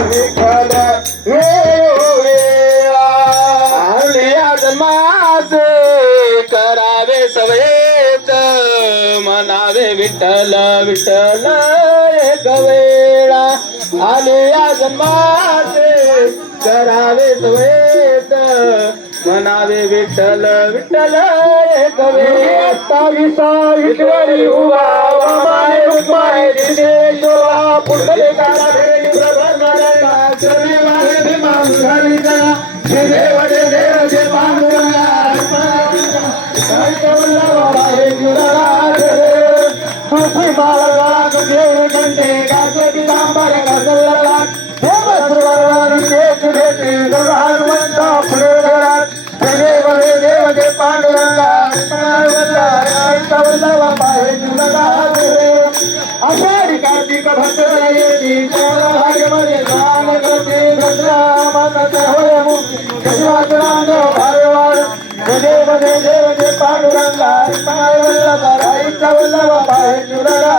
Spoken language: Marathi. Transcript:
विठ्ठल करावे सवेत मनावे विठ्ठल विठ्ठल एक वेळा. आलिया जन्माचे करावे सवेत मनावे विठ्ठल विठ्ठल एक वेळा. विठ्ठल उभा आषाढी कार्तिक भद्र येती माताच्या होय मुक्ती गजराज भारवार देव देव जे पांडुरंगा पाय वल्लभा राईचा वल्लभा पाय चुरराज